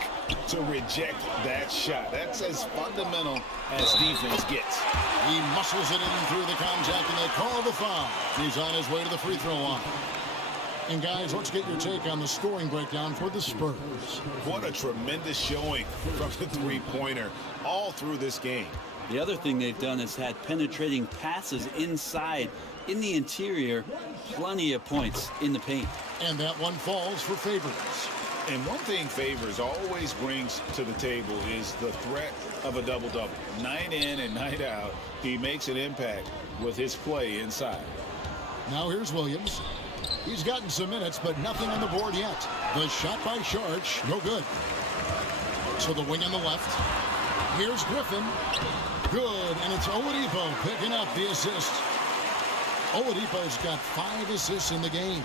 to reject that shot. That's as fundamental as defense gets. He muscles it in through the contact, and they call the foul. He's on his way to the free throw line. And guys, let's get your take on the scoring breakdown for the Spurs. What a tremendous showing from the three-pointer all through this game. The other thing they've done is had penetrating passes inside, in the interior, plenty of points in the paint. And that one falls for Favors. And one thing Favors always brings to the table is the threat of a double-double. Night in and night out, he makes an impact with his play inside. Now here's Williams. He's gotten some minutes, but nothing on the board yet. The shot by Sharch, no good. So the wing on the left. Here's Griffin. Good, and it's Oladipo picking up the assist. Oladipo's got 5 assists in the game.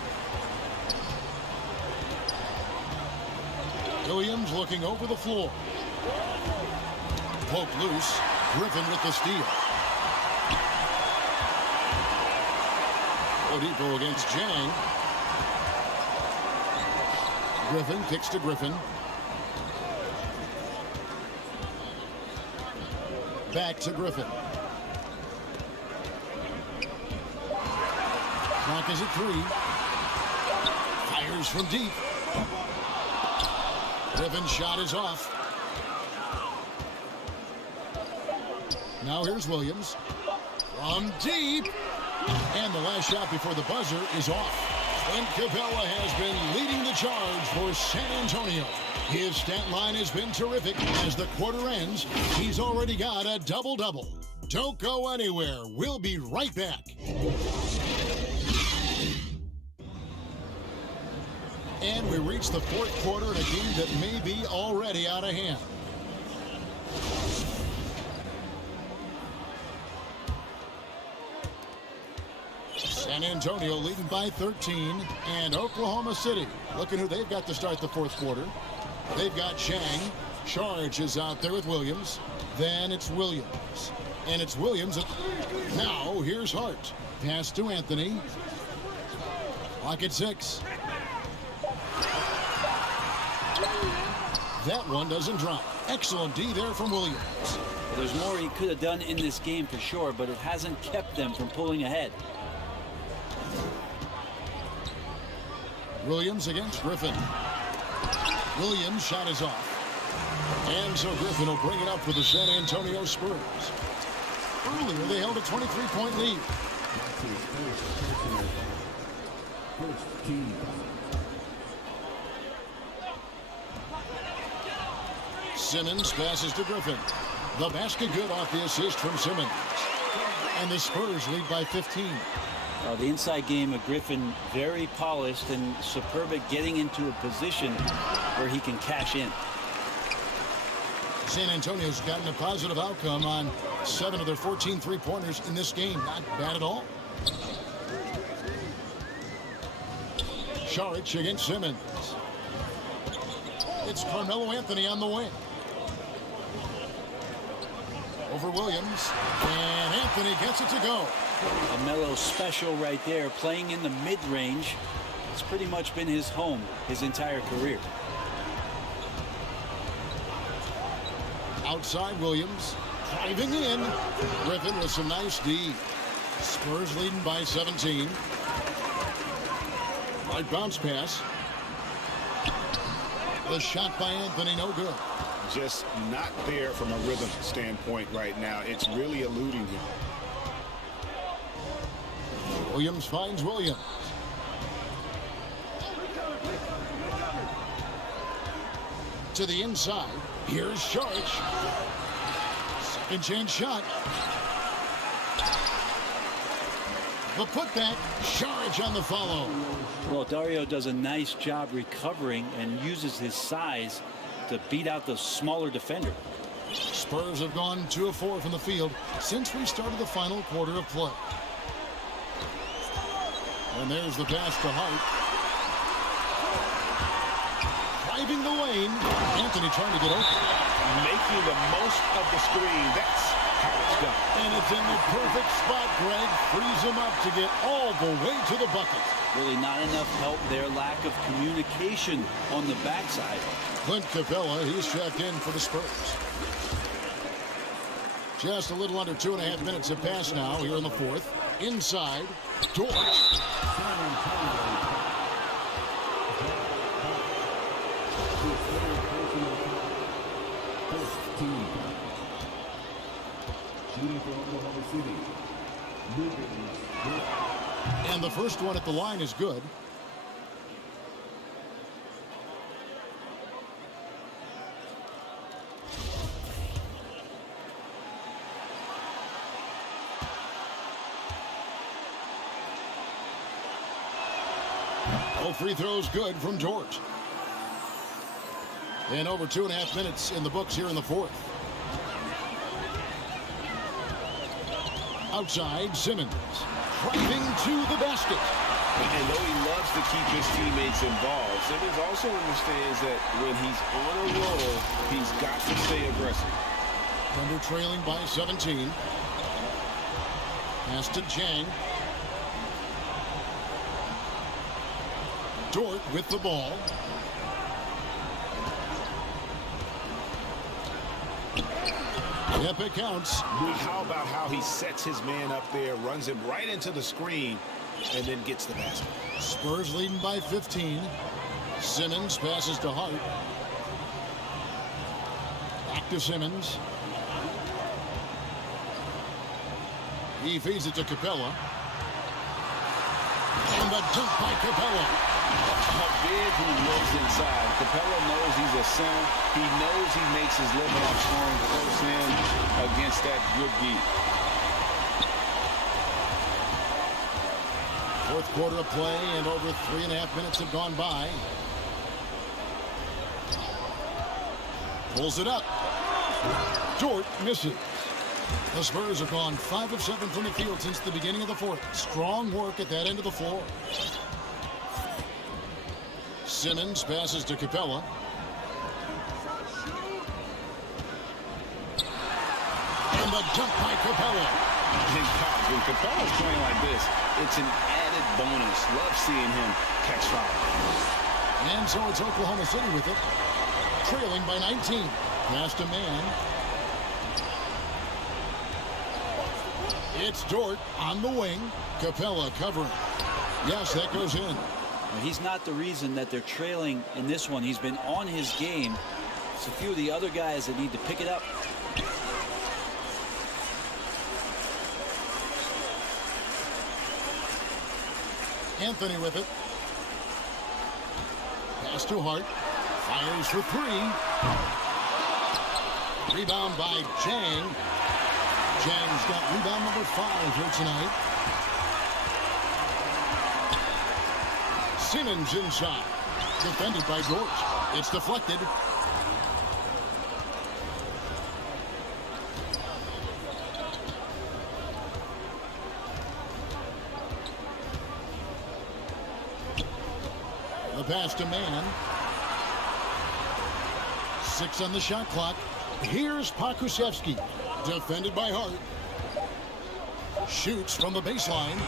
Williams looking over the floor. Poked loose. Griffin with the steal. Oladipo against Jang. Griffin kicks to Griffin. Back to Griffin. Clock is at 3. Fires from deep. Griffin's shot is off. Now here's Williams. From deep. And the last shot before the buzzer is off. Clint Capella has been leading the charge for San Antonio. His stat line has been terrific. As the quarter ends, he's already got a double-double. Don't go anywhere. We'll be right back. And we reach the fourth quarter in a game that may be already out of hand. San Antonio leading by 13, and Oklahoma City looking who they've got to start the fourth quarter. They've got Chang. Charge is out there with Williams. Then it's Williams. And it's Williams. Now here's Hart. Pass to Anthony. Clock at 6. That one doesn't drop. Excellent D there from Williams. There's more he could have done in this game for sure, but it hasn't kept them from pulling ahead. Williams against Griffin. Williams' shot is off. And so Griffin will bring it up for the San Antonio Spurs. Earlier, they held a 23-point lead. Simmons passes to Griffin. The basket good off the assist from Simmons. And the Spurs lead by 15. The inside game of Griffin, very polished and superb at getting into a position where he can cash in. San Antonio's gotten a positive outcome on 7 of their 14 three-pointers in this game. Not bad at all. Saric against Simmons. It's Carmelo Anthony on the wing. Over Williams. And Anthony gets it to go. A Melo special right there, playing in the mid-range. It's pretty much been his home his entire career. Outside Williams. Driving in. Griffin with some nice D. Spurs leading by 17. Right bounce pass. The shot by Anthony, no good. Just not there from a rhythm standpoint right now. It's really eluding him. Williams finds Williams. To the inside. Here's Saric. Second chance shot. The putback. Saric on the follow. Well, Dario does a nice job recovering and uses his size to beat out the smaller defender. Spurs have gone 2 of 4 from the field since we started the final quarter of play. And there's the pass to Hart. Driving the lane. Anthony trying to get open. Making the most of the screen. That's how it's done. And it's in the perfect spot, Greg. Frees him up to get all the way to the bucket. Really not enough help there. Lack of communication on the backside. Clint Capella, he's checked in for the Spurs. Just a little under 2.5 minutes have passed now here in the fourth. Inside, Dort. And the first one at the line is good. All free throws good from George. And over 2.5 minutes in the books here in the fourth. Outside, Simmons. Driving to the basket. And though he loves to keep his teammates involved, Simmons also understands that when he's on a roll, he's got to stay aggressive. Thunder trailing by 17. Pass to Chang. Dort with the ball. Yep, it counts. How about how he sets his man up there, runs him right into the screen, and then gets the basket. Spurs leading by 15. Simmons passes to Hart. Back to Simmons. He feeds it to Capella. And the dunk by Capella. A big who lives inside. Capella knows he's a center. He knows he makes his living off scoring close in against that good D. Fourth quarter of play, and over 3.5 minutes have gone by. Pulls it up. Dort misses. The Spurs have gone 5 of 7 from the field since the beginning of the fourth. Strong work at that end of the floor. Simmons passes to Capella. And the dunk by Capella. When Capella's playing like this, it's an added bonus. Love seeing him catch fire. And so it's Oklahoma City with it. Trailing by 19. Pass to man. It's Dort on the wing. Capella covering. Yes, that goes in. He's not the reason that they're trailing in this one. He's been on his game. It's a few of the other guys that need to pick it up. Anthony with it. Pass to Hart. Fires for 3. Rebound by Jang. Jang's got rebound number 5 here tonight. Simmons inside. Defended by Dort. It's deflected. The pass to man. 6 on the shot clock. Here's Pokusevski. Defended by Hart. Shoots from the baseline.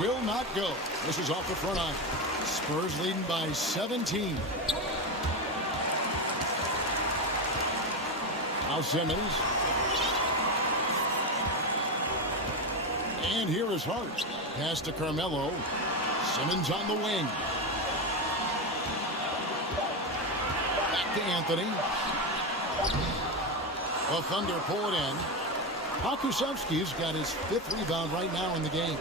Will not go. This is off the front iron. Spurs leading by 17. Now Simmons. And here is Hart. Pass to Carmelo. Simmons on the wing. Back to Anthony. The Thunder pull it in. Pokusevski's got his 5th rebound right now in the game.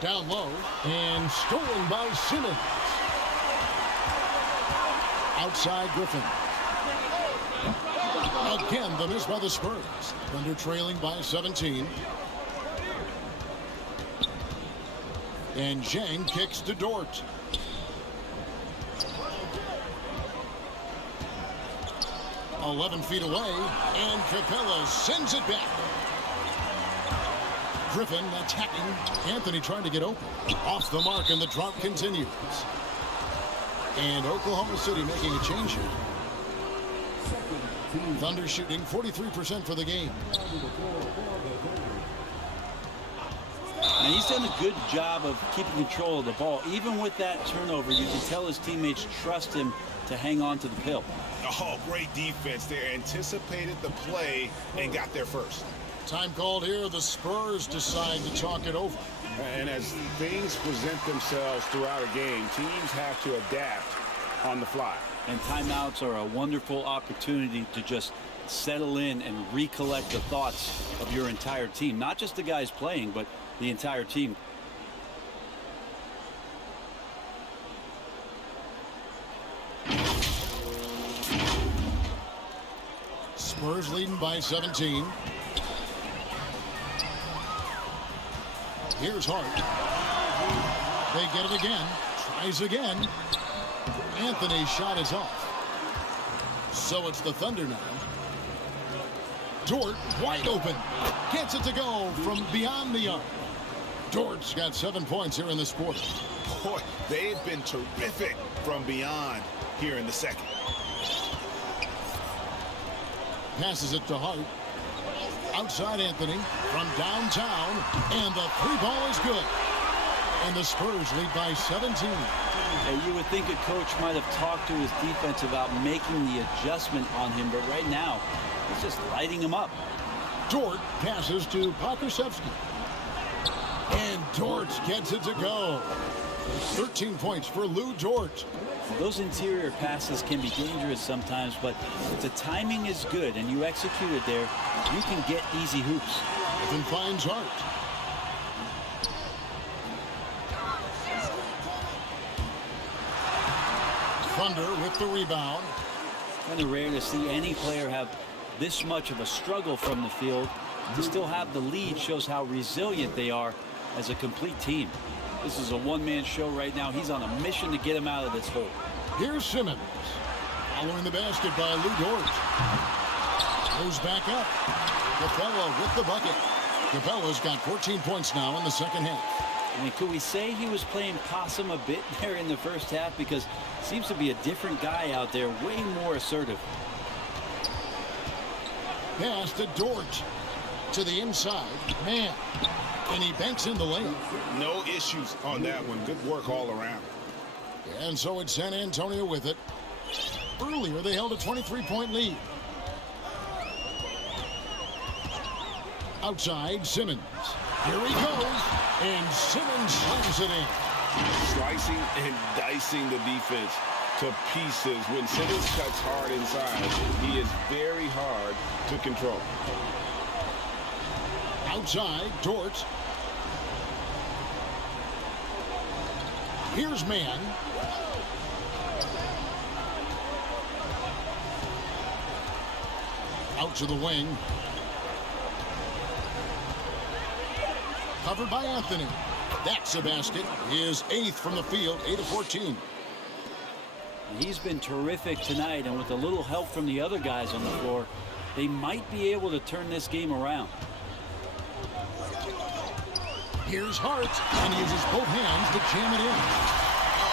Down low and stolen by Simmons. Outside Griffin. Again, the miss by the Spurs. Thunder trailing by 17. And Zhang kicks to Dort. "11 feet away, and Capella sends it back." Griffin attacking. Anthony trying to get open. Off the mark, and the drop continues. And Oklahoma City making a change here. Thunder shooting 43% for the game. And he's done a good job of keeping control of the ball. Even with that turnover, you can tell his teammates trust him to hang on to the pill. Oh, great defense there. Anticipated the play and got there first. Time called here. The Spurs decide to talk it over. And as things present themselves throughout a game, teams have to adapt on the fly. And timeouts are a wonderful opportunity to just settle in and recollect the thoughts of your entire team. Not just the guys playing, but the entire team. Spurs leading by 17. Here's Hart. They get it again. Tries again. Anthony's shot is off. So it's the Thunder now. Dort wide open. Gets it to go from beyond the arc. Dort's got 7 points here in this quarter. Boy, they have been terrific from beyond here in the second. Passes it to Hart. Outside Anthony from downtown. And the 3-ball is good. And the Spurs lead by 17. And you would think a coach might have talked to his defense about making the adjustment on him, but right now, he's just lighting him up. Dort passes to Pokusevski. And Dort gets it to go. 13 points for Lou Dort. Those interior passes can be dangerous sometimes, but if the timing is good and you execute it there, you can get easy hoops. Griffin finds Hart. Thunder with the rebound. Kind of rare to see any player have this much of a struggle from the field. To still have the lead shows how resilient they are as a complete team. This is a one-man show right now. He's on a mission to get him out of this hole. Here's Simmons. Following the basket by Lou Dort. Goes back up. Capella with the bucket. Capella's got 14 points now in the second half. I mean, could we say he was playing possum a bit there in the first half? Because it seems to be a different guy out there, way more assertive. Pass to Dort. To the inside. Man. And he banks in the lane. No issues on that one. Good work all around. And so it's San Antonio with it. Earlier, they held a 23-point lead. Outside, Simmons. Here he goes. And Simmons slams it in. Slicing and dicing the defense to pieces. When Simmons cuts hard inside, he is very hard to control. Outside, Dort. Here's Man. Out to the wing. Covered by Anthony. That's a basket. His 8th from the field, 8 of 14. He's been terrific tonight, and with a little help from the other guys on the floor, they might be able to turn this game around. Here's Hart, and he uses both hands to jam it in.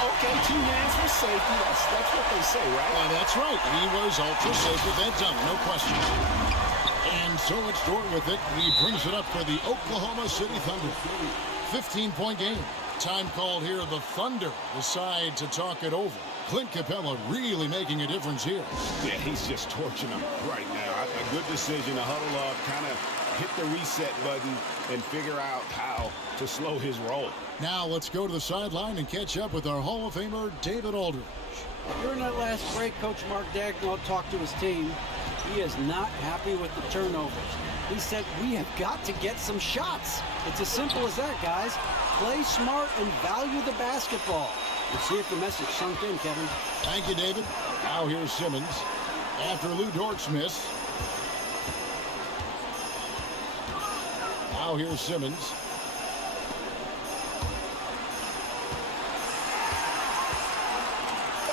Okay, 2 hands for safety. That's what they say, right? That's right. He was ultra safe with that dunk, no question. And so it's Dort with it. He brings it up for the Oklahoma City Thunder. 15-point game. Time called here. The Thunder decide to talk it over. Clint Capella really making a difference here. Yeah, he's just torching them right now. A good decision to huddle up, kind of hit the reset button and figure out how to slow his roll. Now let's go to the sideline and catch up with our Hall of Famer, David Aldridge. During that last break, Coach Mark Daigneault talked to his team. He is not happy with the turnovers. He said, we have got to get some shots. It's as simple as that, guys. Play smart and value the basketball. We'll see if the message sunk in, Kevin. Thank you, David. Now here's Simmons. After Lou Dort's miss. Now here's Simmons.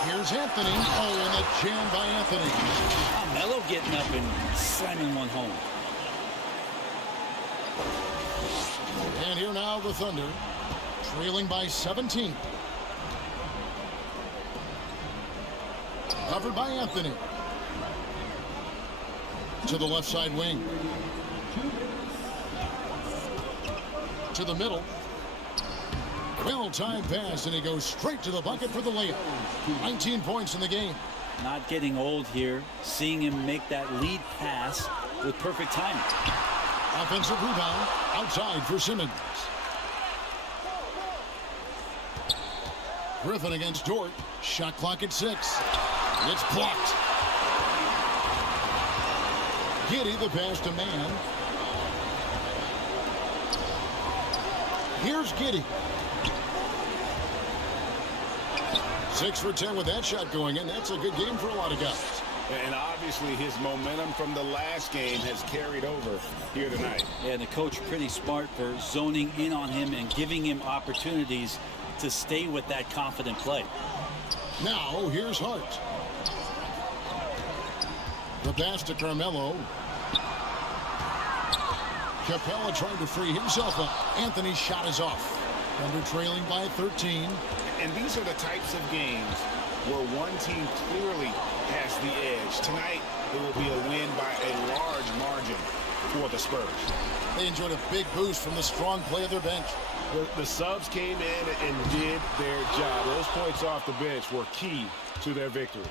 Here's Anthony. Oh, and a jam by Anthony. Melo getting up and slamming one home. And here now the Thunder, trailing by 17. Covered by Anthony. To the left side wing. To the middle. Well-timed pass, and he goes straight to the bucket for the layup. 19 points in the game. Not getting old here. Seeing him make that lead pass with perfect timing. Offensive rebound outside for Simmons. Griffin against Dort. Shot clock at 6. It's blocked. Giddey the pass to Man. Here's Giddey. 6 for 10 with that shot going in. That's a good game for a lot of guys. And obviously his momentum from the last game has carried over here tonight. Yeah, and the coach pretty smart for zoning in on him and giving him opportunities to stay with that confident play. Now here's Hart. The pass to Carmelo. Capella trying to free himself up. Anthony's shot is off. Thunder trailing by 13. And these are the types of games where one team clearly has the edge. Tonight, it will be a win by a large margin for the Spurs. They enjoyed a big boost from the strong play of their bench. The subs came in and did their job. Those points off the bench were key to their victory.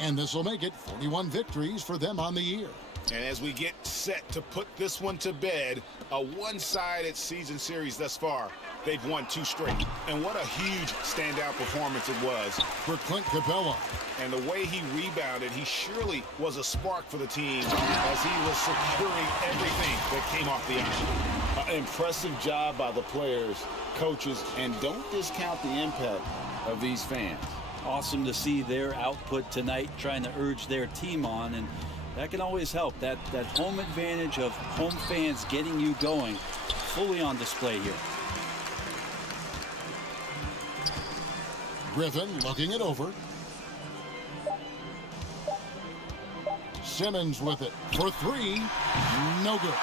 And this will make it 41 victories for them on the year. And as we get set to put this one to bed, a one-sided season series thus far. They've won 2 straight. And what a huge standout performance it was For Clint Capella. And the way he rebounded, he surely was a spark for the team as he was securing everything that came off the iron. Impressive job by the players, coaches, and don't discount the impact of these fans. Awesome to see their output tonight, trying to urge their team on, and that can always help. That home advantage of home fans getting you going, fully on display here. Griffin looking it over. Simmons with it for 3. No good.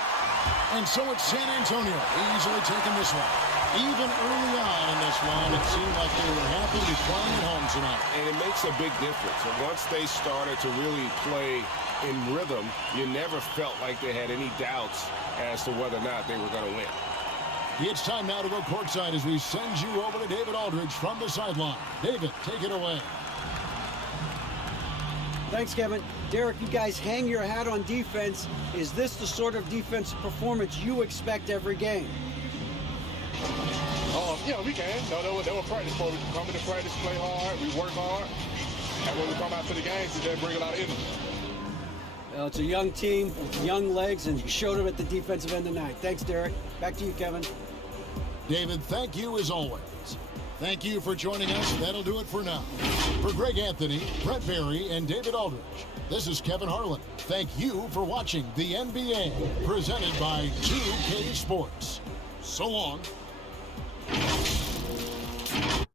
And so it's San Antonio easily taking this one. Even early on in this one, it seemed like they were happy to be playing at home tonight. And it makes a big difference. And once they started to really play in rhythm, you never felt like they had any doubts as to whether or not they were going to win. It's time now to go courtside as we send you over to David Aldridge from the sideline. David, take it away. Thanks, Kevin. Derek, you guys hang your hat on defense. Is this the sort of defensive performance you expect every game? Yeah, we can. No, they were practice for. We come into practice, play hard, we work hard, and when we come out to the games, they bring a lot of energy. Well, it's a young team with young legs, and you showed them at the defensive end tonight. Thanks, Derek. Back to you, Kevin. David, thank you as always. Thank you for joining us. That'll do it for now. For Greg Anthony, Brett Barry, and David Aldridge, this is Kevin Harlan. Thank you for watching the NBA, presented by 2K Sports. So long.